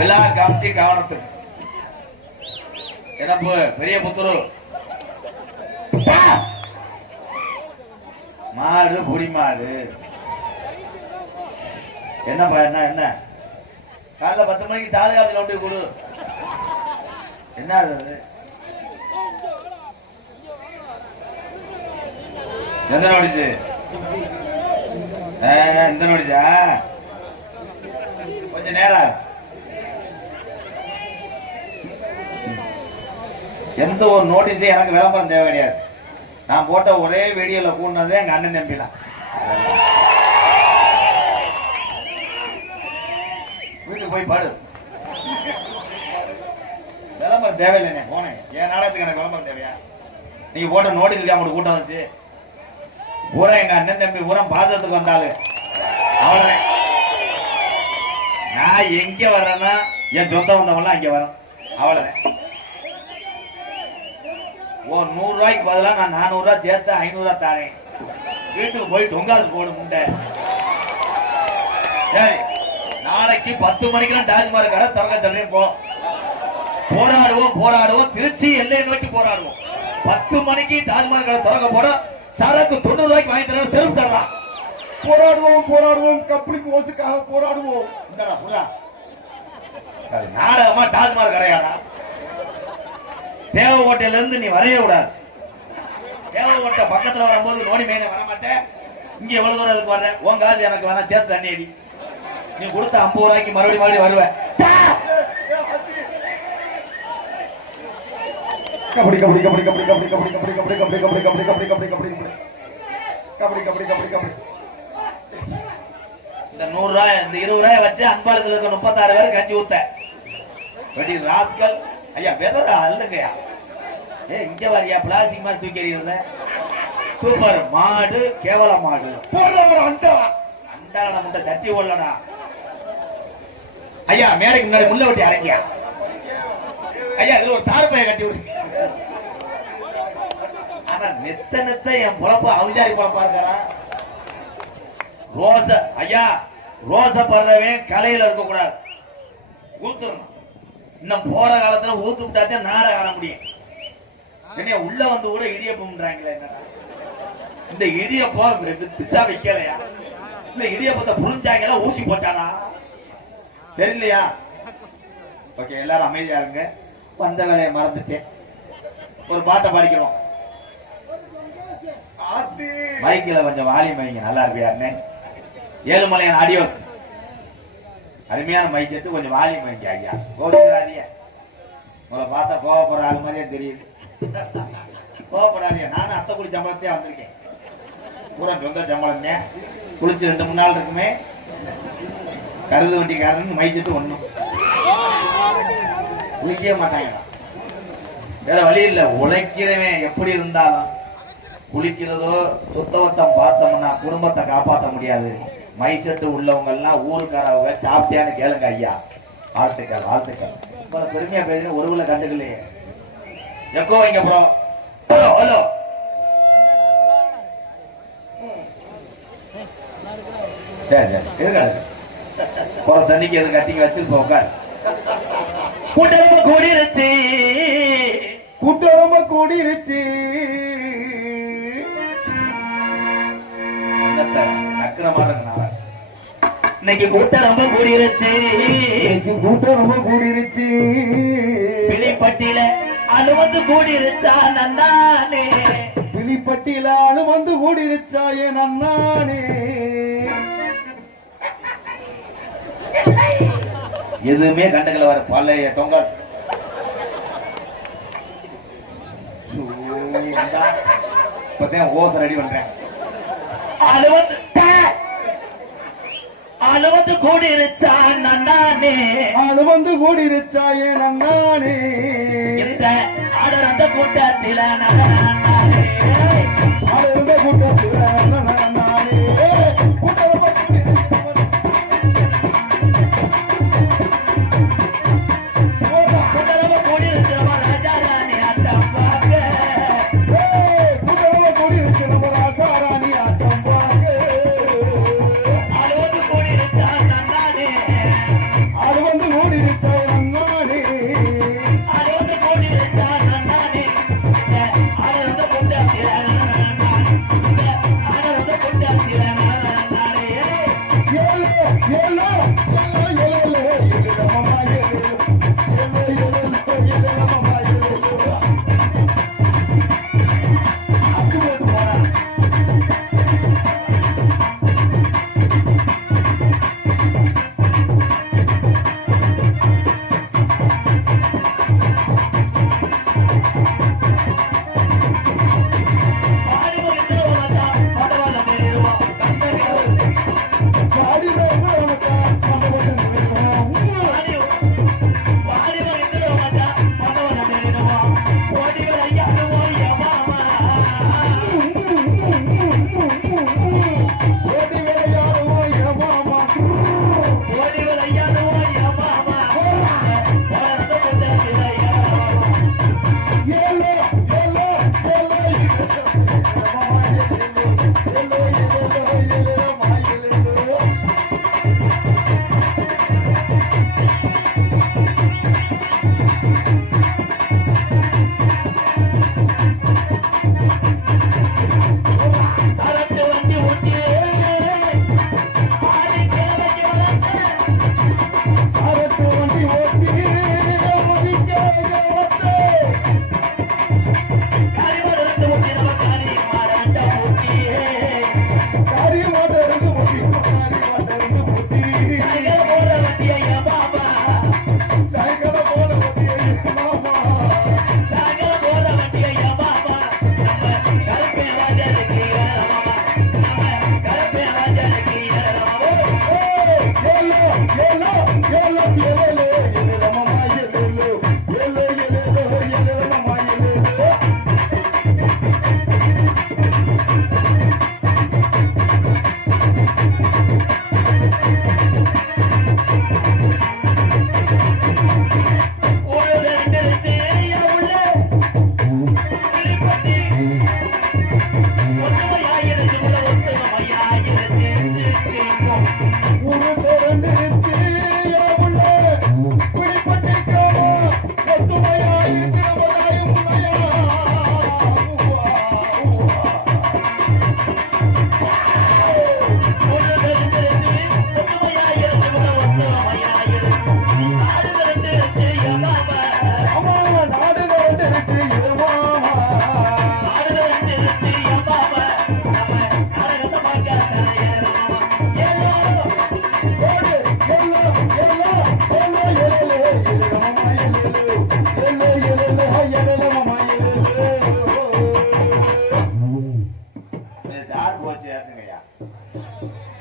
விழா கமிட்டி கவனத்துக்கு எனக்கு பெரிய புத்தூர் மாடு புடி மாடு என்னப்பா என்ன காலைல 10 மணிக்கு தாலுகாவில் கொண்டு கொடு. என்ன அது எந்த நோடிச்சு இந்த நோடிச்சா கொஞ்சம் நேரம் எந்த ஒரு நோட்டீஸும் எனக்கு விளம்பரம் தேவை கிடையாது. நான் போட்ட ஒரே வீடியோல கூடனதே எங்க அண்ணன் தம்பிலாம். வீட்டுக்கு போய் பாடு. விளம்பரம் தேவையில்லை. போனேன் என் நாடகத்துக்கு எனக்கு விளம்பரம் தேவையா? நீங்க போட்ட நோட்டீஸுக்கு அவங்க கூட்டம் வச்சு பூரா எங்க அண்ணன் தம்பி பூரா பாதத்துக்கு வந்தாலும் அவ்வளவு. நான் எங்க வர்றேன்னா என் சொந்த வந்தவங்களாம் அங்க வரும். அவ்வளவுதான். 100 ரூபாய்க்கு பதிலாக நான் 400 ரூபாய் சேர்த்து 500 ரூபாய் தாரேன். வீட்டுக்கு போய் தொங்காது போடு முண்டை. சரி, நாளைக்கு 10 மணிக்கெல்லாம் டாஜ்மார் கடை திறக்க சொல்றேன். போராடுவோம். திருச்சி எல்லையை நோக்கி போராடுவோம். 10 மணிக்கு டாஜ்மார் கடை திறக்க போட சரக்கு 90 ரூபாய்க்கு வாங்கி தர செருப்பு தரலாம். போராடுவோம் கப்பலுக்கு ஓசுக்காக போராடுவோம். நாடகமா டாஜ்மார் கடையாடா? தேவ ஓட்டையில இருந்து நீ வரைய விடாது. தேவ ஓட்டை பக்கத்துல வரும்போது நோடி மேல வரமாட்டேன். இங்க எவ்வளவு தூரம் இதுக்கு வர்ற உன் காசு எனக்கு வேணா சேர்த்து தண்ணி அடி. நீ கொடுத்த 50 ரூபாய்க்கு மறுபடியும் வருவேன். கபடி இந்த 100 ரூபாய் இந்த 20 ரூபாய் வச்சு அன்பாளத்தில் இருக்க 36 பேர் கஞ்சி ஊத்த வெடி ராஸ்கல். ஐயா வெதரா அல்லங்கய்யா. இங்க வரியா பிளாஸ்டிக் மாதிரி தூக்கி எறிகிறத. சூப்பர் மாடு. கேவல மாடு. அண்டாடா முட்டை சட்டி ஓடலடா. ஐயா மேடைக்கு முன்னாடி முள்ள வெட்டி அரைக்கியா. ஐயா இதுல ஒரு தார்பையை கட்டி விடு. ஆனா நெத்த என் பொழப்ப அவசாரி பொழப்பா இருக்காரா? ரோச ஐயா ரோச படுறவன் கலையில இருக்க கூடாது. ஊத்துறணும். இன்னும் போற காலத்துல ஊத்து விட்டாதே நாட காண முடியும். என்ன உள்ள வந்து கூட இடியப்பம்ன்றாங்களே. இந்த இடியப்பம் வித்துச்சா வைக்கலையா? இல்ல இடியப்பத்தை புரிஞ்சாங்களா ஊசி போச்சானா தெரியலையா? ஓகே, எல்லாரும் அமைதியா இருங்க. வந்த வேலையை மறந்துட்டேன். ஒரு பாட்டை பாடிக்கிறோம். மைக்கில கொஞ்சம் வாலியம் வைங்க. நல்லா இருப்பியா? ஏழுமலையான் ஆடியோஸ் அருமையான மைக் செட்டு. கொஞ்சம் வாலியம் வைங்க ஐயா. கோவிக்கிறாதீங்க. உங்களை பார்த்தா கோவப்படுற ஆள் மாதிரியே தெரியுது. கோவப்படாதீங்க. நானும் அத்தை குடி சம்பளத்தையே வந்திருக்கேன். பூரா சொந்த சம்பளம் தான். குளிச்சு 2-3 நாள் இருக்குமே. கருது வண்டிக்காரன் மைக் செட்டு ஒண்ணும் குளிக்கவே மாட்டாங்க. வேற வழி இல்லை. உழைக்கிறவன் எப்படி இருந்தாலும் குளிக்கிறதோ சுத்தவத்தம் பார்த்தோம்னா குடும்பத்தை காப்பாற்ற முடியாது. மைசெட்டு உள்ளவங்க எல்லாம் ஊருக்காரவங்க சாப்பிட்டியான்னு கேளுங்க ஐயா. வாழ்த்துக்கள். பெருமையா பேசுறேன். ஒருவுல கண்டுக்கலையே. எக்கோ வைங்க ப்ரோ. ஹலோ சரி இருக்காது. போற தண்ணிக்கு எது கட்டிங்க வச்சிருப்போம். உட்கார். கூட்டரம்ப கூடிருச்சு. இன்னைக்கு கூட்டம் ரொம்ப கூடிருச்சு. பிலிப்பட்டியில அழுவந்து கூடிருச்சா நன்னானே. பிலிப்பட்டியில அழுவந்து கூடிருச்சா என் நன்னானே. எதுவுமே கண்டுக்கல. வர பழைய தொங்கல் இப்பதான் ஓசை ரெடி பண்றேன். அழுவந்து கூடிருச்சா நன்னானே. அழுவந்து கூடிருச்சா என் நன்னானே. இந்த ஆடர் அந்த கூட்டத்தில நன்னானே. ஆடர் கூட்டத்தில நன்னானே. அது வந்து ஓடி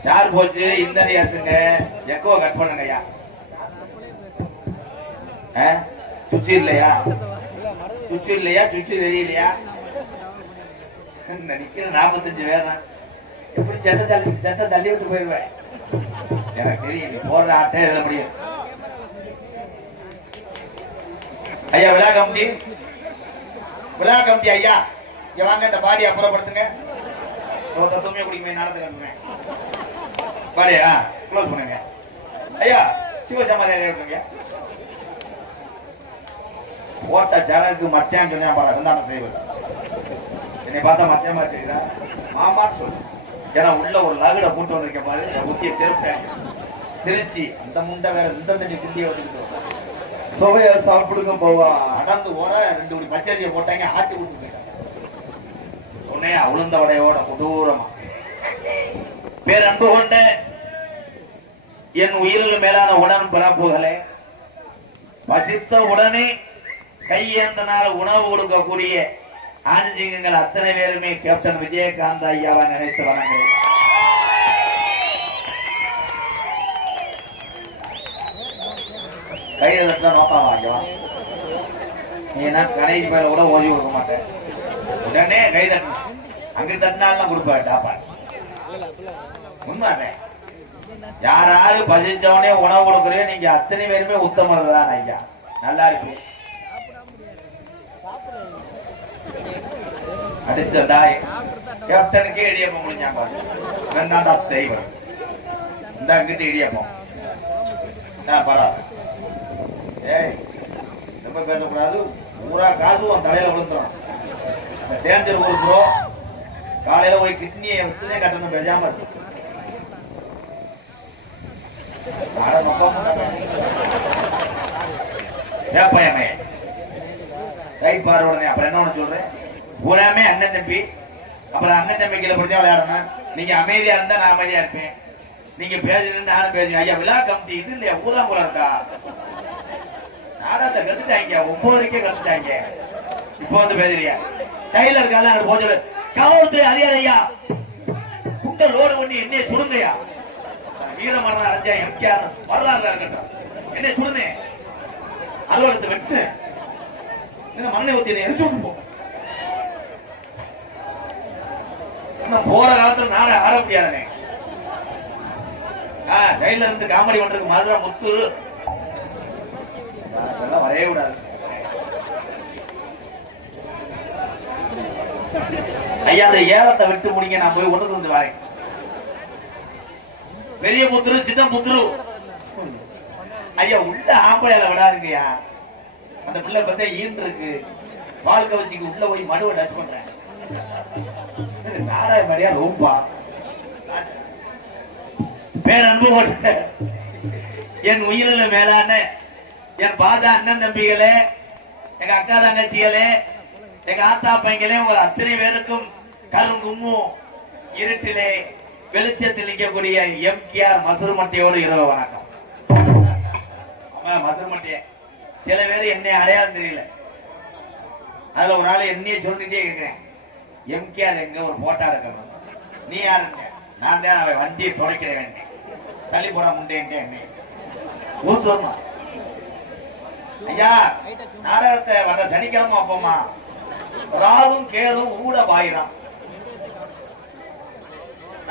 சார் போச்சு இந்த ஏத்துங்க எக்கோ கட் பண்ணுங்கய்யா. சுச்சி இல்லையா சுச்சி இல்லையா சுச்சி தெரியலையா நிக்கிற 45 வேணும் எப்படி சட்டை தள்ளி விட்டு போயிருவேன் எனக்கு தெரியும். நீ போடுற ஆட்டே எழுத முடியும். ஐயா விழா கமிட்டி ஐயா இங்க வாங்க. இந்த பாடி அப்புறப்படுத்துங்க. தூமிய குடிக்குமே நடந்து கட்டுவேன் பாடியா க்ளோஸ் பண்ணுங்க. ஐயா சிவசமாதியா இருக்குங்க. ஓட்ட ஜனக்கு மச்சான் சொன்னா பாரு அதுதான் டிரைவர். என்னை பார்த்தா மச்சான் மாதிரி தெரியுதா மாமான்னு சொல்லு. ஏன்னா உள்ள ஒரு லகுட போட்டு வந்திருக்க பாரு முத்திய செருப்பேன் திருச்சி அந்த முண்டை வேற இந்த தண்ணி குண்டிய வந்துக்கிட்டு சுவையா சாப்பிடுங்க போவா. அடர்ந்து ஓட 2 குடி பச்சரிசியை போட்டாங்க ஆட்டி விட்டு போயிட்டாங்க. சொன்னையா உளுந்த வடையோட கொடூரமா. பேரன்பு கொண்ட என் உயிரில் மேலான உடன் பிறப்புகளே, பசித்த உடனே கையேந்தனால உணவு கொடுக்கக்கூடிய ஆஞ்சங்கள் அத்தனை பேருமே கேப்டன் விஜயகாந்த் ஐயாவை நினைத்து வணங்குகிறேன். கையில தட்டினா நோக்காம ஐயா நீ என்ன கடைசி பேர கூட ஓய்வு கொடுக்க மாட்டேன். உடனே கை தட்டு அங்க தட்டினாலும் கொடுப்ப சாப்பாடு உண்மை. யாராரு பசிச்சவனே உணவு கொடுக்குறேன் நீங்க அத்தனை பேருமே உத்தமர் தான் ஐயா. நல்லா இருக்கு. அடிச்சதா கேப்டனுக்கே இடியப்பம் முடிஞ்சாங்க. வெந்தாண்டா தெய்வம் இந்த அங்கிட்ட இடியப்பம் பரவாயில்ல. ஏய் ரொம்ப பேசக்கூடாது. பூரா காசு உன் தலையில விழுந்துடும். Danger bro. காலையில போய் கிட்னியை விட்டுதே கட்டணும் பேசாம இருக்கு. ஏப்பயமே கை பாரு உடனே அப்புறம் என்ன ஒண்ணு சொல்றேன். பூராமே அண்ணன் தம்பி. அப்புறம் அண்ணன் தம்பி கீழே பிடிச்சா விளையாடணும். நீங்க அமைதியா இருந்தா நான் அமைதியா இருப்பேன். நீங்க பேசுறீங்கன்னு நானும் பேசுவேன். ஐயா விழா கமிட்டி இது இல்லையா ஊதாங்குளம் இருக்கா நாடகத்தை கத்துட்டாங்க. 9 கத்துட்டாங்க. இப்ப வந்து பேசுறியா சைடுல இருக்கால அங்க போச்சு காவல்துறை அதிகாரி ஐயா குண்ட லோடு பண்ணி என்னைய சுடுங்கய்யா வீரமரணம் அடைஞ்சா எம்கேஆர் வரலாறுல இருக்கட்டும் என்னைய சுடுனே அலுவலகத்தை வெட்டு மண்ணை ஊத்தி என்னை எரிச்சு விட்டு போ போற காலத்துல நாட ஆட முடியாதுனே ஜெயில இருந்து காமெடி பண்றதுக்கு மதுரை முத்து அதெல்லாம் வரைய கூடாது ஐயா அந்த ஏலத்தை விட்டு முடிங்க நான் போய் ஒண்ணுக்கு வந்து வரேன் பெரிய புத்துரு சின்ன புத்துரு ஐயா உள்ள ஆம்பளையால விடாதுங்கய்யா அந்த பிள்ளை பார்த்தா ஈண்டு இருக்கு பால் கவச்சிக்கு உள்ள போய் மடுவை டச் பண்றேன் நாடக மடியா ரொம்ப பேரன்பு கொண்ட என் உயிரில மேலான என் பாசா அண்ணன் தம்பிகளே எங்க அக்கா தங்கச்சிகளே எங்க ஆத்தா பையங்களே உங்கள் அத்தனை பேருக்கும் கருங்கும்மு இருட்டிலே வெளிச்சத்தில் நிற்கக்கூடிய எம்கேஆர் மசுருமட்டையோடு இரவு வணக்கம். மசுருமட்டையே சில பேர் என்னை அடையாளம் தெரியல அதுல ஒரு நாள் என்னையே சொல்லிட்டே இருக்கிறேன் எம்கேஆர் எங்க ஒரு போட்டா இருக்கணும் நீ யாருங்க நான் தான் அவன் வண்டியை துடைக்கிறேன் தள்ளி போட முண்டேங்க என்னை ஊத்துமா ஐயா நாடகத்தை வர சனிக்கிழமை அப்பமா ராகும் கேதும் ஊட பாயிரம்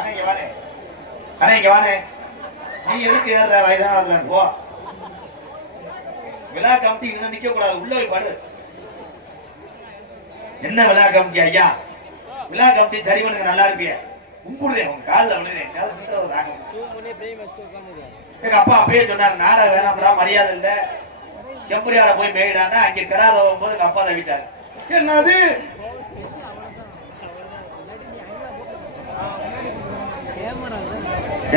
இங்க வானே நீ எதுக்கு ஏற வயதான போ விழா கமிட்டி இன்னும் நிக்க கூடாது உள்ள போய் பாடு என்ன விழா கமிட்டி ஐயா விழா கமிட்டி சரி பண்ணுங்க நல்லா இருப்பிய கும்பிடுறேன் உங்க காலில் விழுறேன் எங்க அப்பா அப்பயே சொன்னாரு நாடகம் வேணாம்டா மரியாதை இல்ல செம்பரியால போய் மேயிடான்னா அங்க கிடாத போகும்போது எங்க அப்பா தவிட்டாரு என்னது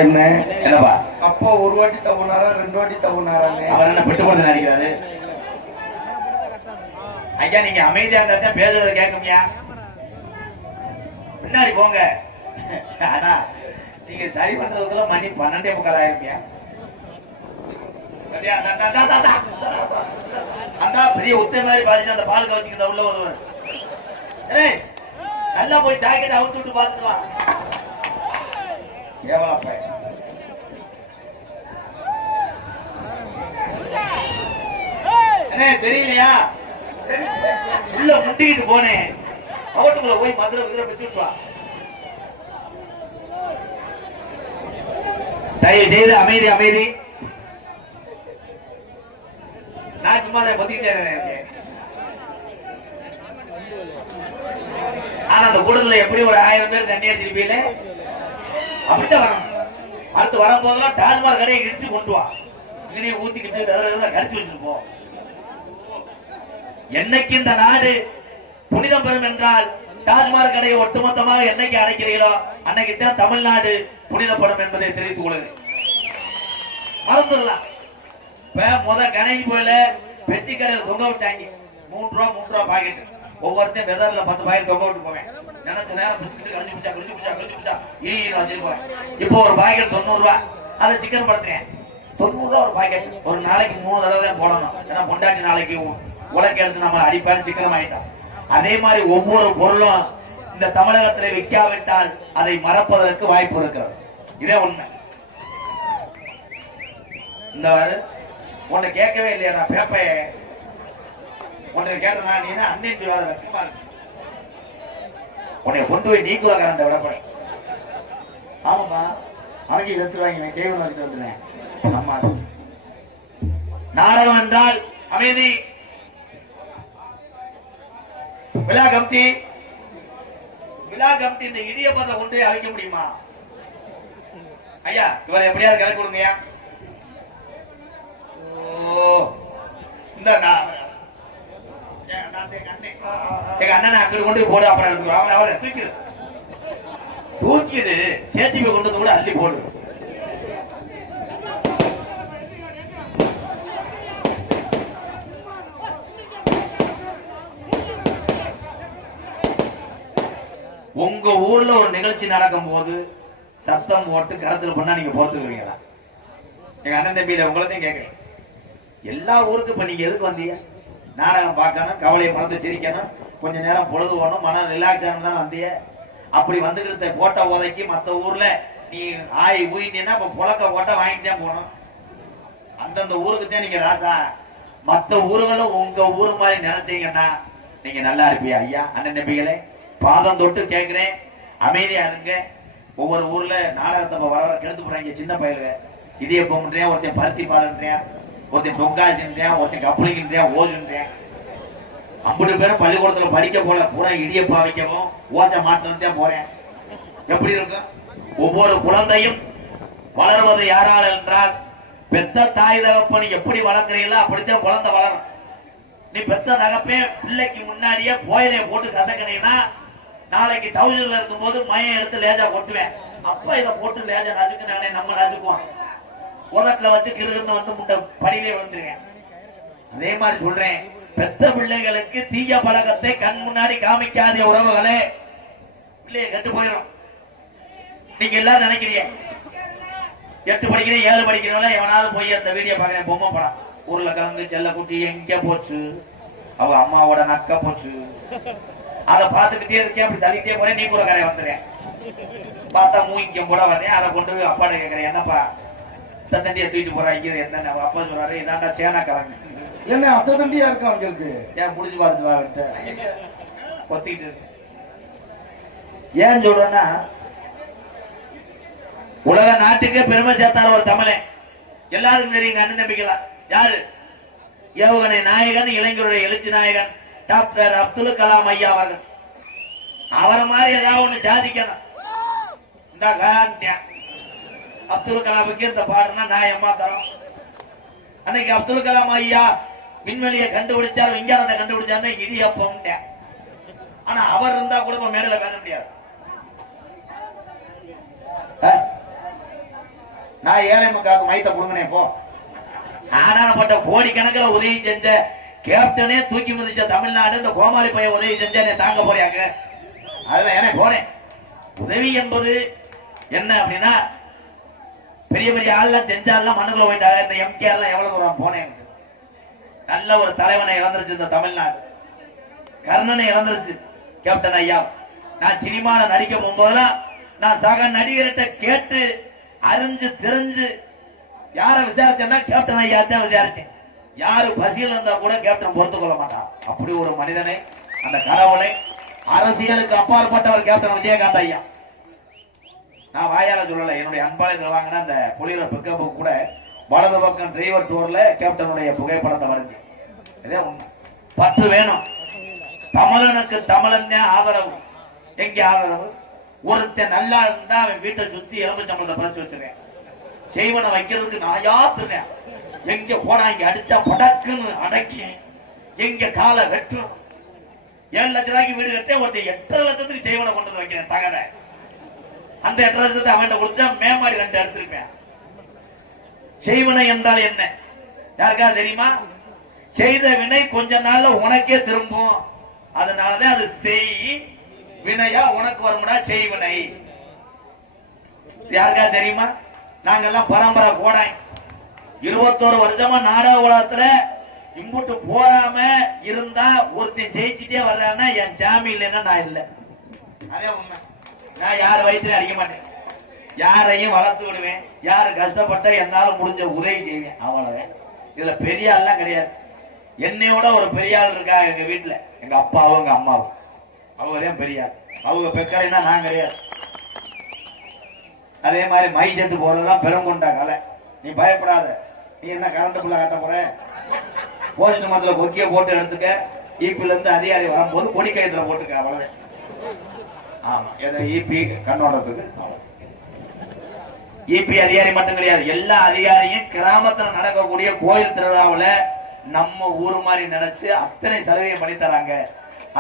என்ன என்னப்பா அப்பா ஒரு வாட்டி தவனாரா 2 வாட்டி தவனாராங்க அவர் என்ன விட்டு கொடுத்து நினைக்கிறாரு ஐயா நீங்க அமைதியா இருந்தா பேசுறத கேட்குமியா பின்னாடி போங்க ஆனா நீங்க சரி பண்றதுக்குள்ள மணி 12:45 ஆயிருப்பியா அந்த பெரிய உத்தை மாதிரி பாத்துட்டு அந்த பால் கவச்சிக்கிறத உள்ள வருவார் நல்லா போய் ஜாக்கெட் அவுத்து விட்டு பாத்துட்டு வா ஏவலப்ப என்ன தெரியலையா உள்ள முட்டிக்கிட்டு போனேன் அவட்டுக்குள்ள போய் மதுரை வச்சு விட்டு வா தயவு செய்து அமைதி அமைதி நான் சும்மா அதை பத்திக்கிட்டே இருக்கேன் ஆனா அந்த கூட்டத்துல எப்படி ஒரு 1000 பேர் தண்ணியா திருப்பியில அப்படித்தான் வரணும் அடுத்து வரும்போதெல்லாம் டாஸ்மாக் கடையை இடிச்சு கொண்டு வா இங்கேயே ஊத்திக்கிட்டு கடிச்சு வச்சுட்டு போ என்னைக்கு இந்த நாடு புனிதம் பெறும் என்றால் டாஸ்மாக் கடையை ஒட்டுமொத்தமாக என்னைக்கு அடைக்கிறீங்களோ அன்னைக்கு தான் தமிழ்நாடு புனிதப்படும் என்பதை தெரிவித்துக் கொள்கிறேன் மறந்துடலாம் இப்ப கணேஷ் போயில பெட்டி கடையில் தொங்க விட்டாங்க 3 ரூபா பாக்கெட் ஒவ்வொருத்தையும் வெதர்ல 10 பாக்கெட் தொங்க விட்டு போவேன் நினைச்ச நேரம் பிடிச்சிக்கிட்டு கழிச்சு பிடிச்சா வச்சிருப்பேன் இப்போ ஒரு பாக்கெட் 90 ரூபா அதை சிக்கன் படுத்துறேன் 90 ரூபா ஒரு பாக்கெட் ஒரு நாளைக்கு 3 தடவை தான் போடணும் ஏன்னா பொண்டாட்டி நாளைக்கு உலக்க எடுத்து நம்ம அடிப்பாரு சிக்கனம் ஆயிட்டோம் அதே மாதிரி ஒவ்வொரு பொருளும் இந்த தமிழகத்தில் விற்காவிட்டால் அதை மறப்பதற்கு வாய்ப்பு இருக்கிறது இதே உண்மை இந்த உன்னை கேட்கவே இல்லையா நான் பேப்பைய உன்னை கேட்டனா நீ அண்ணன் சொல்லாத வெக்கமா இருக்கு உன்னை கொண்டு போய் நீ கூட கரண்ட விடப்பட ஆமாப்பா அவங்க செத்துருவாங்க நான் செய்வன் வந்துட்டு வந்துடுறேன் அம்மா நாடகம் என்றால் அமைதி விழா கமிட்டி இந்த இடியப்பத்தை கொண்டு போய் அழைக்க முடியுமா ஐயா இவரை எப்படியாவது கிளப்பி கொடுங்கய்யா எங்க அண்ணனை அங்க கொண்டு போடு அப்புறம் எடுத்துக்கோ அவரை தூக்கிடு சேச்சி கொண்டு கூட அள்ளி போடு உங்க ஊர்ல ஒரு நிகழ்ச்சி நடக்கும் போது சத்தம் போட்டு கரத்துல பண்ணா நீங்க பொறுத்துக்குவீங்களா எங்க அண்ணன் தம்பியில உங்களதையும் கேட்கிறேன் எல்லா ஊருக்கு இப்ப நீங்க எதுக்கு வந்தீங்க நாடகம் பார்க்கணும், கவலையை மறந்து சிரிக்கணும், கொஞ்ச நேரம் பொழுது போகணும், மனம் ரிலாக்ஸ் ஆகணும் தானே வந்தியே. அப்படி வந்துக்கிட்டு போட்ட உதைக்கு மற்ற ஊர்ல நீ ஆய் ஊயினா இப்ப புழக்க போட்ட வாங்கிட்டு போகணும். அந்தந்த ஊருக்கு தான் நீங்க ராசா. மற்ற ஊர்களும் உங்க ஊர் மாதிரி நினைச்சீங்கன்னா நீங்க நல்லா இருப்பீங்க. ஐயா அண்ணன் தம்பிகளே, பாதம் தொட்டு கேட்கிறேன், அமைதியா இருங்க. ஒவ்வொரு ஊர்ல நாடகத்தை வர கெடுத்து போறாங்க சின்ன பயிலுங்க. இடியப்பம்ன்றேன், ஒருத்தன் பருத்தி பாலுன்றேன், ஒருத்தன் பொங்காசின்றேன், ஒருத்தன் கப்பலிங்கன்றேன், ஓசுன்றேன். 50 பேரும் பள்ளிக்கூடத்துல படிக்க போல, பூரா இடியப்பா வைக்கவும் ஓசை மாற்றத்தான் போறேன். எப்படி இருக்கும்? ஒவ்வொரு குழந்தையும் வளர்வது யாரால் என்றால் பெத்த தாய் தகப்பன் எப்படி வளர்க்கிறீங்களோ அப்படித்தான் குழந்தை வளரும். நீ பெத்த தகப்பே பிள்ளைக்கு முன்னாடியே போயிலே போட்டு கசக்கினீங்கன்னா நாளைக்கு டவுசர்ல இருக்கும் போது மயம் எடுத்து லேஜா கொட்டுவேன். அப்ப இதை போட்டு லேஜா நசுக்குனாலே நம்ம நசுக்குவோம். உதட்டுல வச்சு கிருகுன்னு வந்து முட்டை படியிலே விழுந்துருவேன். அதே மாதிரி சொல்றேன், பெத்த பிள்ளைகளுக்கு தீய பழக்கத்தை கண் முன்னாடி காமிக்காத உறவுகளே பிள்ளைய கெட்டு போயிடும். நீங்க எல்லாரும் நினைக்கிறீங்க 8 படிக்கிறேன் 7 படிக்கிறவங்கள எவனாவது போய் அந்த வீடியோ பாக்குறேன், பொம்மை படம் ஊர்ல கலந்து செல்ல குட்டி எங்க போச்சு, அவ அம்மாவோட நக்க போச்சு, அதை பார்த்துக்கிட்டே இருக்கேன். அப்படி தள்ளிட்டே போறேன், நீ கூட கரையை வந்துடுறேன். பார்த்தா மூங்கிக்கம் கூட வர்றேன். அதை கொண்டு போய் அப்பாட்ட கேட்கிறேன், என்னப்பா தண்டியை தூக்கிட்டு போறாங்க என்ன? அப்பா சொல்றாரு, இதாண்டா சேனா கிழங்கு. என்ன அத்த தண்டியா இருக்கா அவங்களுக்கு? ஏன் முடிச்சு பார்த்துட்டு வாங்கிட்ட கொத்திக்கிட்டு இருக்கு. ஏன் சொல்றேன்னா, உலக நாட்டுக்கே பெருமை சேர்த்தார் ஒரு தமிழன். எல்லாருக்கும் தெரியுங்க, அண்ணன் தம்பிக்கலாம். யாரு? ஏவுகணை நாயகன், இளைஞருடைய எழுச்சி நாயகன் டாக்டர் அப்துல் கலாம் ஐயா அவர்கள். அவரை மாதிரி ஏதாவது ஒண்ணு சாதிக்கணும். இந்த அப்துல் கலாமுக்கு இந்த பாடுனா நான் ஏமாத்தறோம். அன்னைக்கு அப்துல் கலாம் ஐயா விண்வெளியை கண்டுபிடிச்சார், விஞ்ஞானத்தை கண்டுபிடிச்சாருன்னா இடியப்பம். ஆனா அவர் இருந்தா கூட மேடையில பேச முடியாது. நான் ஏழை மக்களுக்கு மைத்த கொடுங்கனே போ. ஆனாப்பட்ட கோடிக்கணக்கில் உதவி செஞ்ச கேப்டனே தூக்கி மிதிச்ச தமிழ்நாடு இந்த கோமாளி பையன் உதவி செஞ்ச தாங்க போறியாங்க. அதுல ஏன்னா போனேன். உதவி என்பது என்ன அப்படின்னா, பெரிய பெரிய ஆள்லாம் செஞ்சாலாம் மண்ணுக்குள்ள போயிட்டாங்க. இந்த எம்கேஆர் எல்லாம் எவ்வளவு தூரம் போனேன். நல்ல ஒரு தலைவனை இழந்துருச்சு இந்த தமிழ்நாடு. கர்ணனை இழந்துருச்சு கேப்டன் ஐயா. நான் சினிமால நடிக்க போகும்போதெல்லாம் நான் சக நடிகர்கிட்ட கேட்டு அறிஞ்சு தெரிஞ்சு யார விசாரிச்சேன்னா கேப்டன் ஐயா தான் விசாரிச்சேன். யாரு பசியில் இருந்தா கூட கேப்டன் பொறுத்து கொள்ள மாட்டான். அப்படி ஒரு மனிதனை, அந்த கடவுளை, அரசியலுக்கு அப்பாற்பட்டவர் கேப்டன் விஜயகாந்த் ஐயா. நான் வாயால சொல்லல, என்னுடைய அன்பாளையத்தில் வாங்கின அந்த புலியில பிக்கப்பு கூட வலது பக்கம் டிரைவர் டோர்ல கேப்டனுடைய புகைப்படத்தை வரைஞ்சு. இதே உண்மை. பற்று வேணும். தமிழனுக்கு தமிழன் ஆதரவு. எங்க ஆதரவு? ஒருத்தன் நல்லா இருந்தா அவன் வீட்டை சுத்தி எலும்புச்சம்பளத்தை பதிச்சு வச்சிருக்கேன். செய்வனை வைக்கிறதுக்கு நான் யாத்துறேன். எங்க போனா இங்க அடிச்சா படக்குன்னு அடக்கி எங்க காலை வெற்றும். 7 லட்சம் ரூபாய்க்கு வீடு கட்டே ஒருத்தர் 8.5 லட்சத்துக்கு செய்வனை கொண்டு வந்து வைக்கிறேன் தகர. அந்த 8.5 லட்சத்தை அவன் கொடுத்தா மேமாரி 2 எடுத்திருப்பேன். செய்வனை என்றால் என்ன யாருக்கா தெரியுமா? செய்த வினை கொஞ்ச நாள்ல உனக்கே திரும்பும். அதனாலதான் அது செய் வினையா உனக்கு வரும்டா செய்வனை. யாருக்கா தெரியுமா? நாங்கெல்லாம் பரம்பரை போடாய் 21 வருஷமா நாடக உலகத்துல இம்புட்டு போறாம இருந்தா ஒருத்தன் ஜெயிச்சுட்டே வர்றான்னா என் சாமி இல்லைன்னா நான் இல்லை. அதே உண்மை. நான் யாரு வயிற்றுல அடிக்க மாட்டேன். யாரையும் வளர்த்து விடுவேன். யாரு கஷ்டப்பட்ட என்னால முடிஞ்ச உதவி செய்வேன். அவ்வளவுதான். இதுல பெரிய ஆள்லாம் கிடையாது. என்னையோட ஒரு பெரிய ஆள் இருக்கா எங்க வீட்டுல. எங்க அப்பாவும் எங்க அம்மாவும். அவங்கதான் பெரிய ஆள். அவங்க பெக்கலைன்னா நான் கிடையாது. அதே மாதிரி மை செட்டு போறதெல்லாம் பெருங்கொண்டா கலை. நீ பயப்படாத. நீ என்ன கரண்ட் புள்ள கட்ட போற? போஸ்ட் மரத்துல கொக்கிய போட்டு எடுத்துக்க. ஈபில இருந்து அதிகாரி வரும்போது கொடி கயத்துல போட்டுக்க. அவ்வளவு. ஆமா, ஏதோ ஈபி கண்ணோட்டத்துக்கு. ஈபி அதிகாரி மட்டும் கிடையாது, எல்லா அதிகாரியும் கிராமத்துல நடக்கக்கூடிய கோயில் திருவிழாவுல நம்ம ஊர் மாதிரி நினைச்சு அத்தனை சலுகை பண்ணி தராங்க.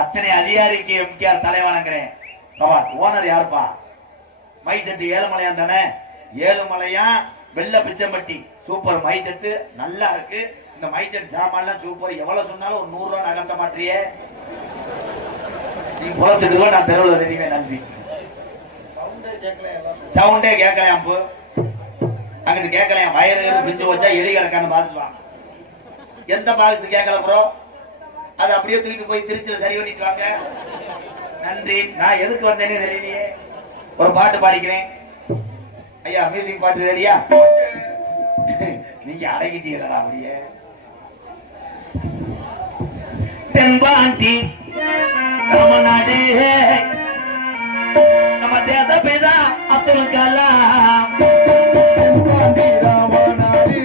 அத்தனை அதிகாரிக்கு எம்கேஆர் தலைவணங்கிறேன். ஓனர் யாருப்பா? மை செட்டு ஏழுமலையான் தானே. ஏழுமலையா வெள்ள பிச்சம்பட்டி சூப்பர் மை செட்டு நல்லா இருக்கு. இந்த மை செட்டு சாமான்லாம் சூப்பர். எவ்வளவு சொன்னாலும் ஒரு 100 ரூபா நகர்த்த மாட்டியே. நீ புலச்சுக்குருவா, நான் தெருவில் தெரியுவேன். நன்றி. சவுண்டே கேட்கலாம். அங்கிட்டு கேட்கலாம். வயறு பிஞ்சு வச்சா எலி கிடக்கான்னு பார்த்துக்கலாம். எந்த பாக்ஸ் கேட்கல ப்ரோ? அதை அப்படியே தூக்கிட்டு போய் திருச்சியில சரி பண்ணிட்டு வாங்க. நன்றி. நான் எதுக்கு வந்தேனே தெரியலையே. ஒரு பாட்டு பாடிக்கிறேன் ஐயா. மியூசிக் பாட்டு ரெடியா? நீங்க அடங்கிட்டீங்களா அப்படியே? தென்பாண்டி தமிழ்நாடு நம்ம தேச பிதா அப்துல் கலாம். தென்பாண்டி ராமநாடு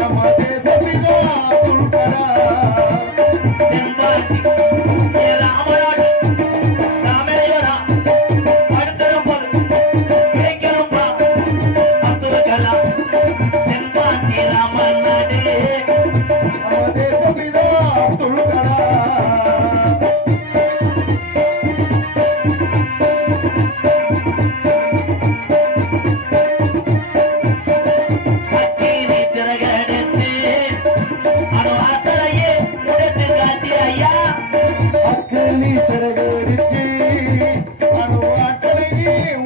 நம்ம தேச பிதா அப்துல் கலாம். தென்பாண்டி ராமநாடு ராமேஸ்வரா அடுத்திருப்பது கிடைக்கிறப்பா அப்துல் கலாம். தென்பாண்டி ராமநாடு நம்ம தேச பிதா அப்துல் கலாம். அக்னி சிறகடிச்சு அணு ஆற்றலை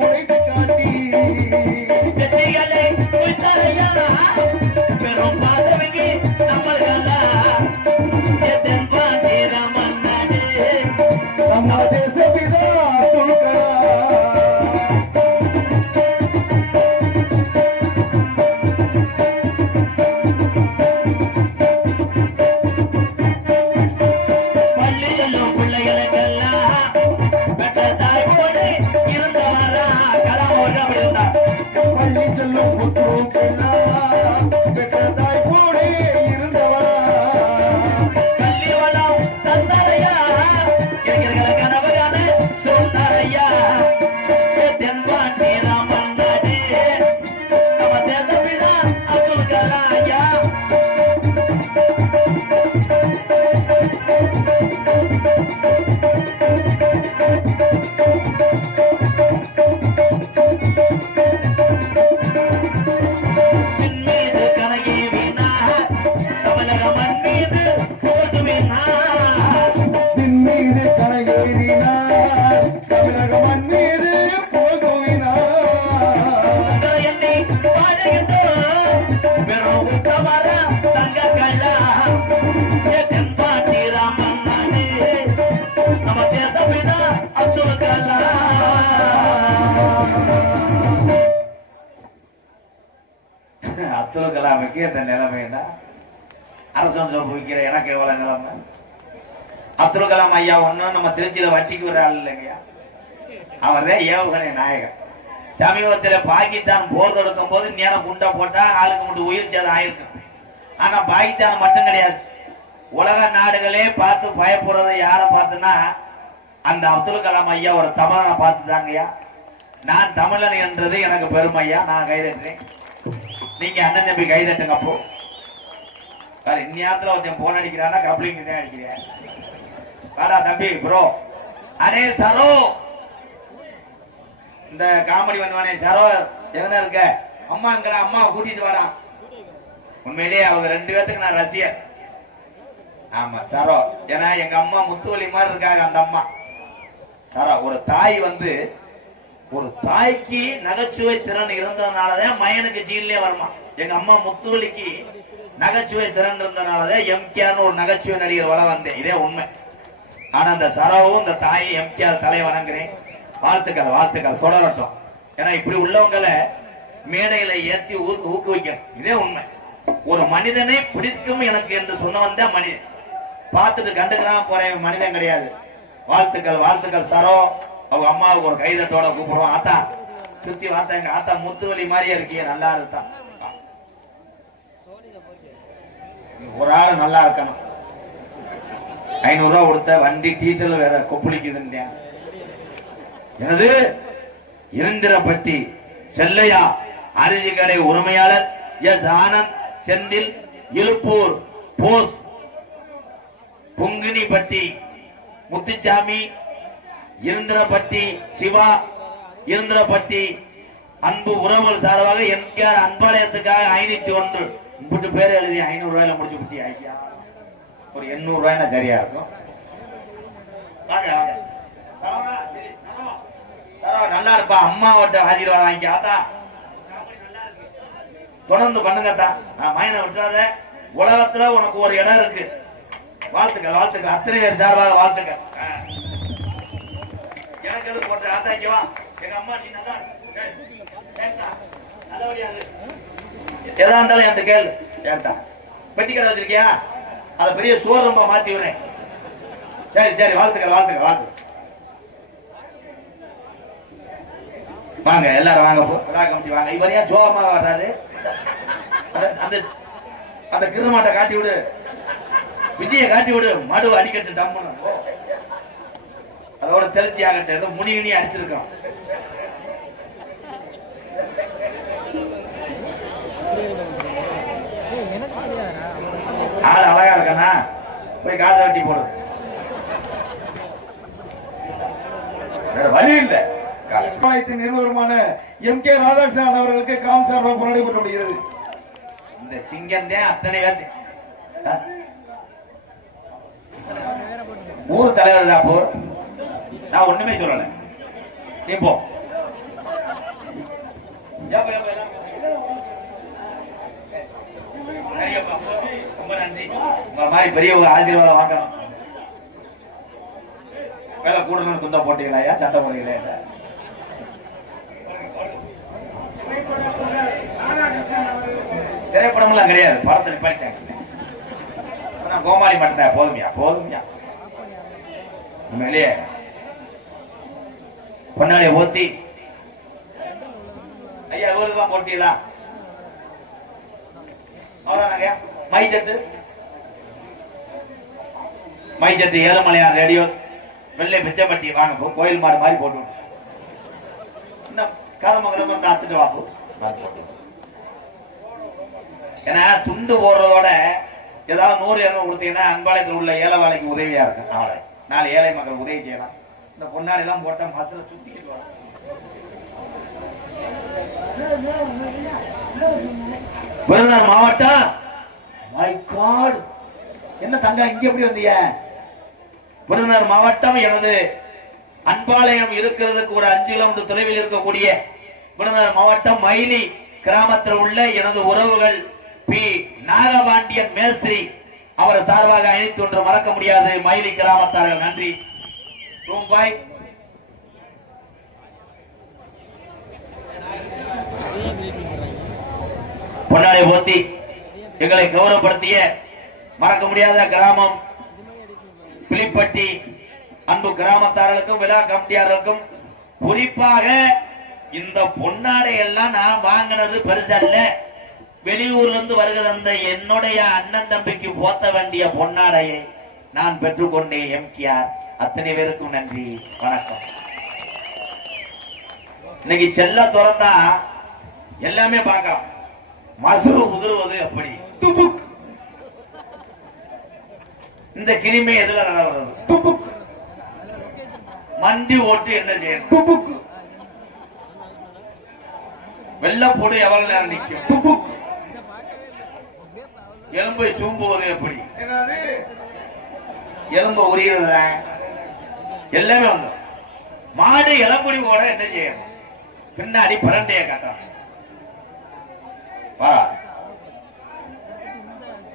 உடைத்து காட்டி வெற்றிகளை குவித்தாரையா பெரும் பாதவிக்கு நம்மளா தென்பாண்டி ராமநாடு நம்ம தேச பிதா அப்துல் கலாம். பள்ளி செல்லும் பிள்ளைகளுக்கெல்லாம் பெற்ற தாய் போல இருந்தவரா கலாமோடு அப்படி இருந்தார். பள்ளி செல்லும் புத்தூக்கெல்லாம் பெற்ற தாய் போல இருந்தவரா. கல்வி வளம் தந்தாரையா இருக்கிற கனவுகான சொன்னாரையா தென்பாண்டி ராமநாடு நம்ம தேசப்பிதா அப்துல் கலாம் ஐயா. மீது கனகி வீணார் தமிழக மண் மீது போது வீணார். பின் மீது கரையேறினார் தமிழக மண் மீது போகுவினார். என்னை பாடுகின்றோம் பெரும் உத்தமர தங்க கள்ளா தென்பாண்டி ராமநாடு நம்ம தேசப்பிதா அப்துல் கலாம். அப்துல் கலாமுக்கு இந்த நிலைமைன்னா அரசன் சொல் விற்கிற எனக்கு எவ்வளவு நிலைமை. அப்துல் கலாம் ஐயா ஒன்னும் நம்ம திருச்சியில வட்டிக்கு ஒரு ஆள் இல்லைங்கய்யா. அவர் தான் ஏவுகணை நாயகன். சமீபத்தில் பாகிஸ்தான் போர் தொடுக்கும் போது நேரம் குண்டா போட்டா ஆளுக்கு மட்டும் உயிர் சேதம் ஆயிருக்கு. ஆனா பாகிஸ்தான் மட்டும் கிடையாது, உலக நாடுகளே பார்த்து பயப்படுறது யாரை பார்த்துன்னா அந்த அப்துல் கலாம் ஐயா ஒரு தமிழனை பார்த்து தாங்கய்யா. நான் தமிழன் என்றது எனக்கு பெருமையா. நான் கைதட்டுறேன், நீங்க அண்ணன் தம்பி கைதட்டுங்க. அப்போ வேற இந்நேரத்துல ஒருத்தன் போன் அடிக்கிறான்னா கப்ளிங் தான் அடிக்கிறேன். வாடா தம்பி ப்ரோ. அடே சரோ, இந்த காமெடி பண்ணுவானே சரோ எவனா இருக்க? அம்மா இருக்கிற அம்மாவை கூட்டிட்டு வாடா. உண்மையிலேயே அவங்க 2 பேத்துக்கு நான் ரசிகர். ஆமா சரோ, ஏன்னா எங்க அம்மா முத்துவலி மாதிரி இருக்காங்க அந்த அம்மா. சரோ ஒரு தாய் வந்து ஒரு தாய்க்கு நகைச்சுவை திறன் இருந்ததுனாலதான் மயனுக்கு ஜீன்லயே வருமா. எங்க அம்மா முத்துவலிக்கு நகைச்சுவை திறன் இருந்ததுனாலதான் எம்கேஆர்னு ஒரு நகைச்சுவை நடிகர் வள வந்தேன். இதே உண்மை. ஆனா அந்த சரவும் இந்த தாயை எம்கேஆர் தலை வணங்குறேன். வாழ்த்துக்கள் வாழ்த்துக்கள் தொடரட்டும். ஏன்னா இப்படி உள்ளவங்களை மேடையில ஏத்தி ஊக்குவிக்கணும். இதே உண்மை. ஒரு மனிதனை பிடிக்கும் எனக்கு என்று சொன்னவன் தான் மனிதன். பார்த்துட்டு கண்டுக்கிறான் போற மனிதன் கிடையாது. வாழ்த்துக்கள் வாழ்த்துக்கள் சரோ. அவங்க அம்மாவுக்கு ஒரு கைதட்டோட கூப்பிடுவோம். ஆத்தா சுத்தி வார்த்தை எங்க ஆத்தா முத்துவலி மாதிரியே இருக்கிய, நல்லா இருக்கா. ஒரு ஆள் நல்லா இருக்கணும். 500 ரூபா கொடுத்த வண்டி டீசல் வேற கொப்புளிக்குதுன்னு எனது இருந்திரப்பட்டி செல்லையா அரிசி கடை உரிமையாளர் எஸ் ஆனந்த் செந்தில் இலுப்பூர் போஸ் பொங்கினிப்பட்டி முத்துச்சாமி இருந்திரப்பட்டி சிவா இருந்திரப்பட்டி அன்பு உறவுகள் சார்பாக எம்கேஆர் அன்பாலயத்துக்காக 501 முப்பட்டு பேர் எழுதி 500 ரூபாயில முடிச்சு விட்டி ஐயா. ஒரு 800 ரூபாய்னா சரியா இருக்கும். நல்லா இருப்பா. அம்மாவோட ஆசீர்வாதம் வாங்கி ஆத்தா தொடர்ந்து பண்ணுங்கத்தா. நான் மயனை விட்டுறாத. உலகத்துல உனக்கு ஒரு இடம் இருக்கு. வாழ்த்துக்கள் வாழ்த்துக்கள் அத்தனை பேர் சார்பாக வாழ்த்துக்கள். எனக்கு எது போட்ட ஆத்தாக்கிவா எங்க அம்மா நீ நல்லா நல்லபடியாது எதா இருந்தாலும் என்கிட்ட கேளு. ஏன்டா பெட்டி கடை வச்சிருக்கியா? அதை பெரிய ஸ்டோர் ரூமா மாத்தி விடுறேன். சரி சரி வாழ்த்துக்கள் வாழ்த்துக்கள் வாழ்த்துக்கள். வாங்க எல்லாரும் வாங்க கமிட்டி வாங்க. இவர் ஏன் சோகமா வர்றாரு? அந்த அந்த கிருமாட்டை காட்டி விடு, விஜய காட்டி விடு, மடுவை அடிக்கட்டு டம்முன்னு அதோட தெளிச்சி ஆகட்டும். ஏதோ முனிவினி அடிச்சிருக்கோம். ஆள் அழகா இருக்கானா? போய் காசை வெட்டி போடு. வேற வழி இல்லை. நிறுவனமான எம்.கே. ராதாகிருஷ்ணன் அவர்களுக்கு கிராம சார்பாக கொண்டாடப்படுகிறது. இந்த சிங்கம் தான் அத்தனை பேர்த்து ஊர் தலைவர் தான். போ, நான் ஒண்ணுமே சொல்லல. நீ போ. ரொம்ப நன்றி. உங்க மாதிரி பெரியவங்க ஆசீர்வாதம் வாங்கணும். வேலை கூடணும் துண்டா போட்டீங்களா? சட்டை போடுறீங்களா? திரைப்படம்லாம் கிடையாது. படத்தில் படித்தாங்க. கோமாளி மட்டும்தான். போதுமையா போதுமையா. உண்மையிலேயே பொன்னாடிய போத்தி ஐயா இவருக்குலாம் போட்டீங்களா? அவ்வளோதாங்க. மைச்சத்து ஏழுமலையான் ரேடியோ வெள்ளை பிச்சைப்பட்டி வாங்க. கோயில் மாடு மாதிரி போட்டு இன்னும் கதமங்கலம் அத்துட்டு வாப்பு. ஏன்னா துண்டு போடுறதோட ஏதாவது 100 கொடுத்தீங்கன்னா அன்பாளையத்தில் உள்ள ஏழை வேலைக்கு உதவியா இருக்கும். நாளை 4 ஏழை மக்கள் உதவி செய்யலாம். இந்த பொன்னாடி எல்லாம் போட்ட மசுல சுத்திக்கிட்டு வரும். விருதுநகர் மாவட்டம். மை காட், என்ன தங்க இங்க எப்படி வந்தீங்க? விருதுநகர் மாவட்டம் எனது அன்பாளையம் இருக்கிறதுக்கு ஒரு 5 கிலோமீட்டர் தொலைவில் இருக்கக்கூடிய விருதுநகர் மாவட்டம் மயிலி கிராமத்தில் உள்ள எனது உறவுகள் பி நாகபாண்டியன் மேஸ்திரி அவர் சார்பாக 51 மறக்க முடியாது மயிலி கிராமத்தார்கள். நன்றி. ரூபாய் பொன்னாடை போத்தி எங்களை கௌரவப்படுத்திய மறக்க முடியாத கிராமம் பிலிப்பட்டி அன்பு கிராமத்தார்களுக்கும் விழா கமிட்டியாளர்களுக்கும் குறிப்பாக இந்த பொன்னாடை எல்லாம் நான் வாங்கினது பெருசல்ல. வெளியூர்ல இருந்து வருகிற அந்த என்னுடைய அண்ணன் தம்பிக்கு போத்த வேண்டிய பொன்னாடையை நான் பெற்றுக்கொண்டேன். எம்கேஆர் அத்தனை பேருக்கும் நன்றி, வணக்கம். இன்னைக்கு செல்ல துறந்தா எல்லாமே பார்க்கலாம். மசுறு உதிர்வது அப்படி துபுக். இந்த கிருமி எதுல நடவது? துபுக். மண்டி ஓட்டு என்ன செய்யணும்? துபுக். வெள்ளப்போடு எவ்வளவு நேரம் நிற்கும்? துபுக். எலும்பை சூம்புவது எப்படி? எலும்பு உரியுறதுல எல்லாமே வந்து மாடு இளங்குடி ஓட என்ன செய்யணும்? பின்னாடி பரண்டைய கட்டணும்.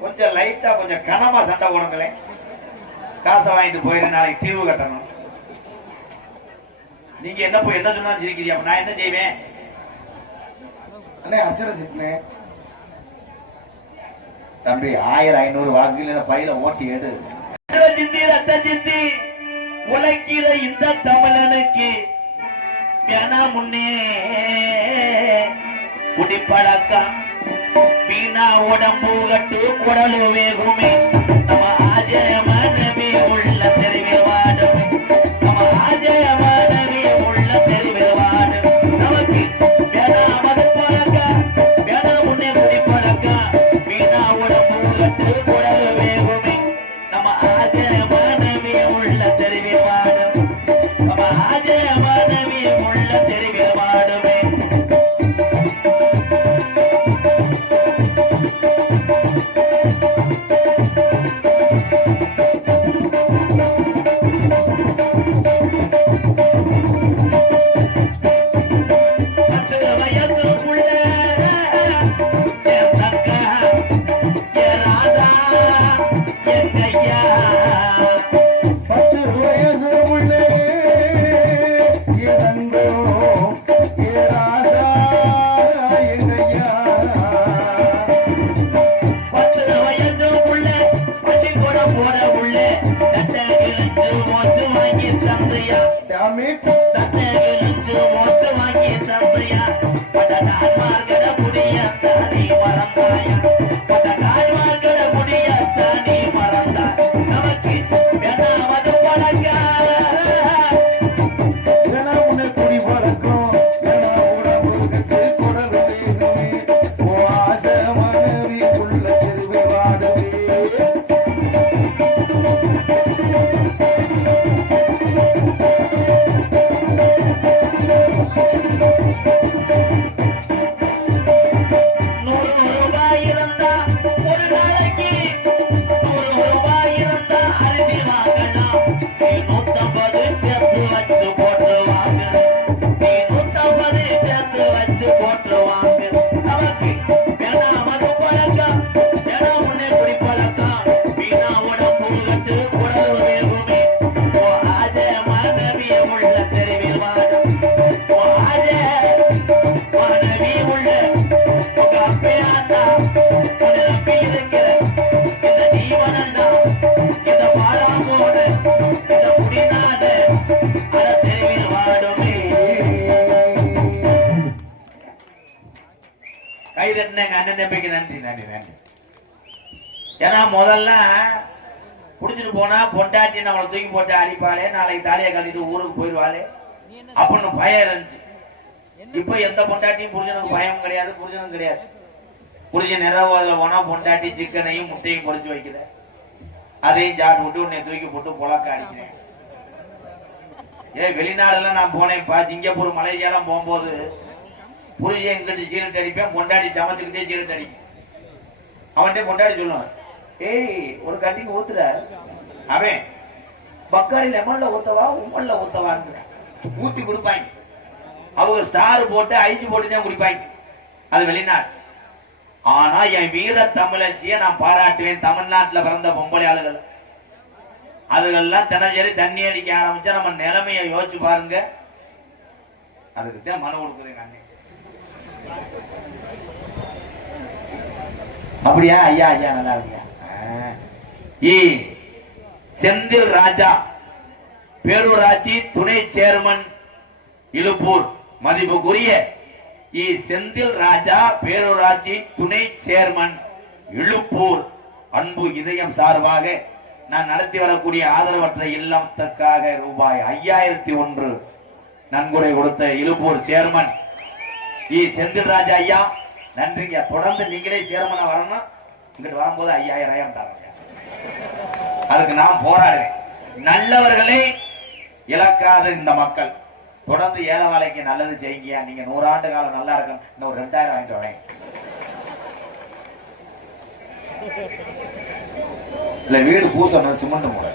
கொஞ்சம் லைட்டா கொஞ்சம் கனமா சண்டை போடுங்களேன். காசை வாங்கிட்டு போயிரு, நாளைக்கு தீவு கட்டணும். நீங்க என்ன போய் என்ன சொன்னாலும் சிரிக்கிறீங்க. நான் என்ன செய்வேன்? அச்சர சிக்கனேன் தம்பி. 1500 வாக்குல பையில ஓட்டி எடு. சிந்தி ரத்த சிந்தி உழைக்கிற இந்த தமிழனுக்கு முன்னே குடிப்பழக்கம் வீணா உடம்பு கட்டு குடலு வேகுமே. நம்ம ஆஜயமானவே உள்ள தெரிவில் வாடும். நம்ம ஆஜயமானவே உள்ள தெரிவில் வாடும். நமக்கு வேணாமது பழக்கம் வேணா முன்னே குடிப்பழக்கம் வீணா உடம்பு கட்டு குடலு வேகுமே. நம்ம ஆஜயமானவே உள்ள தெரிவில் வாடும். நம்ம ஆஜயமானவே உள்ள தெரிவில் வாடுமே. Yeah. மோச்சு வாங்கி தந்தையா டேமேஜ் சட்டை கிழிச்சு மோச்சு வாங்கி தந்தையா பட்ட தாய்மார்கட முடியத்தானே மறந்தாயா பட்ட தாய்மார்கட முடியத்தானே மறந்தாய் நமக்கு வேணாமது பழக்க ஏன்னா உன்னை குடி பழக்கம் ஏன்னா உடம்புக்கு குடல் வேகுமே ஓ ஆசை மனைவி உள்ள தெருவில் வாடுவே ரூபாய் இருந்தா ஒரு நாளைக்கு 100 ரூபாய் இருந்தா அரிசி வாங்கலாம் நீ 150 சேர்த்து வச்சு போட்டுருவாங்க நீ 150 சேர்த்து வச்சு போட்டுருவாங்க நமக்கு வேணாமது பழக்கம் வேணா உன்னை குடி பழக்கம் வீணா உடம்பு கட்டு குடல் வேகுமே ஓ ஆஜ மனைவிய உள்ள தெருவில் வாடும் ஓ ஆஜ மனைவி உள்ள உங்க அப்பையாண்டா உன்னை நம்பி இருக்கிற இந்த ஜீவனண்டா இந்த பாலாமோட இந்த குடிநாத அட தெருவில் வாடுமே கைதட்டின எங்க அண்ணன் தம்பிக்கு நன்றி நன்றி நன்றி ஏன்னா முதல்ல குடிச்சிட்டு போனா பொண்டாட்டி நம்மளை தூக்கி போட்டு அடிப்பாளே நாளைக்கு தாலியை கட்டிட்டு ஊருக்கு போயிடுவாளே அப்படின்னு பயம் இருந்துச்சு இப்ப எந்த பொண்டாட்டியும் புருஷனுக்கு பயம் கிடையாது புருஷனும் கிடையாது புருஷன் நிறவாதில போனா பொண்டாட்டி சிக்கனையும் முட்டையும் பொறிச்சு வைக்கிற அதையும் சாப்பிட்டு விட்டு உன்னை தூக்கி போட்டு புழக்க அடிக்கிறேன் வெளிநாடுலாம் நான் போனேன்ப்பா சிங்கப்பூர் மலேசியாலாம் போகும்போது புருஷன் எங்கிட்ட சீரட் அடிப்பேன் பொண்டாட்டி சமைச்சுக்கிட்டே சீரட் அடிப்பேன் அவன்கிட்ட பொண்டாட்டி சொல்லுவான் ஏய் ஒரு கட்டிக்கு ஊத்துற அவன் பக்காளி லெமன்ல ஊத்தவா உம்மன்ல ஊத்தவான்னு ஊத்தி கொடுப்பாங்க அவங்க ஸ்டார் போட்டு ஐஸ் போட்டு தான் குடிப்பாங்க அது வெளிநாடு ஆனா என் வீர தமிழச்சியை நான் பாராட்டுவேன் தமிழ்நாட்டுல பிறந்த பொம்பளை ஆளுகள் அதுகெல்லாம் தினசரி தண்ணி அடிக்க ஆரம்பிச்சா நம்ம நிலைமையை யோசிச்சு பாருங்க அதுக்கு தான் மனு கொடுக்குது எங்க அண்ணன் அப்படியா ஐயா ஐயா நல்லா இருக்கியா செந்தில் ராஜா பேரூராட்சி துணை சேர்மன் இலுப்பூர் மதிப்புக்குரிய செந்தில் ராஜா பேரூராட்சி துணை சேர்மன் இழுப்பூர் அன்பு இதயம் சார்பாக நான் நடத்தி வரக்கூடிய ஆதரவற்ற இல்லத்துக்காக ரூபாய் 5001 நன்கொடை கொடுத்த இலுப்பூர் சேர்மன் செந்தில் ராஜா ஐயா நன்றிங்க. தொடர்ந்து நீங்களே சேர்மனா வரணும். இங்கிட்டு வரும்போது 5000 தரங்க. அதுக்கு நான் போராடுறேன். நல்லவர்களை இழக்காத இந்த மக்கள் தொடர்ந்து ஏழை வேலைக்கு நல்லது செய்யுங்க. நீங்க 100 ஆண்டு காலம் நல்லா இருக்கும். இன்னும் 2000 வாங்கிட்டு வரேன். இல்ல வீடு பூசணும் சிமெண்ட் முறை.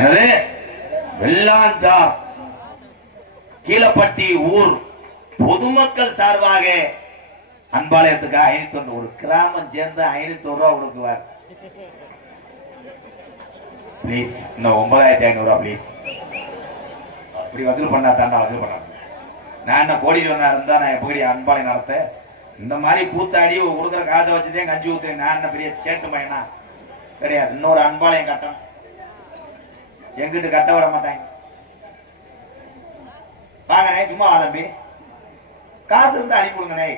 எனவே வெள்ளாஞ்சார் கீழப்பட்டி ஊர் பொதுமக்கள் சார்பாக அன்பாலயத்துக்கு 501 ஒரு கிராமம் சேர்ந்து 501 ரூபா கொடுக்குவார். பிளீஸ் இன்னும் 9500 பிளீஸ். இப்படி வசூல் பண்ணா தாண்டா வசூல் பண்ண. நான் என்ன கோடீஸ்வரனா இருந்தா நான் எப்படி அன்பாலயம் நடத்த? இந்த மாதிரி கூத்தாடி கொடுக்குற காசை வச்சுதான் கஞ்சி ஊத்துறேன். நான் என்ன பெரிய சேட்டு பையனா கிடையாது. இன்னொரு அன்பாலயம் கட்டணும். எங்கிட்டு கட்ட விட மாட்டாங்க. வாங்கண்ணே சும்மா தம்பி காசு இருந்தா அனுப்பி கொடுங்கண்ணே.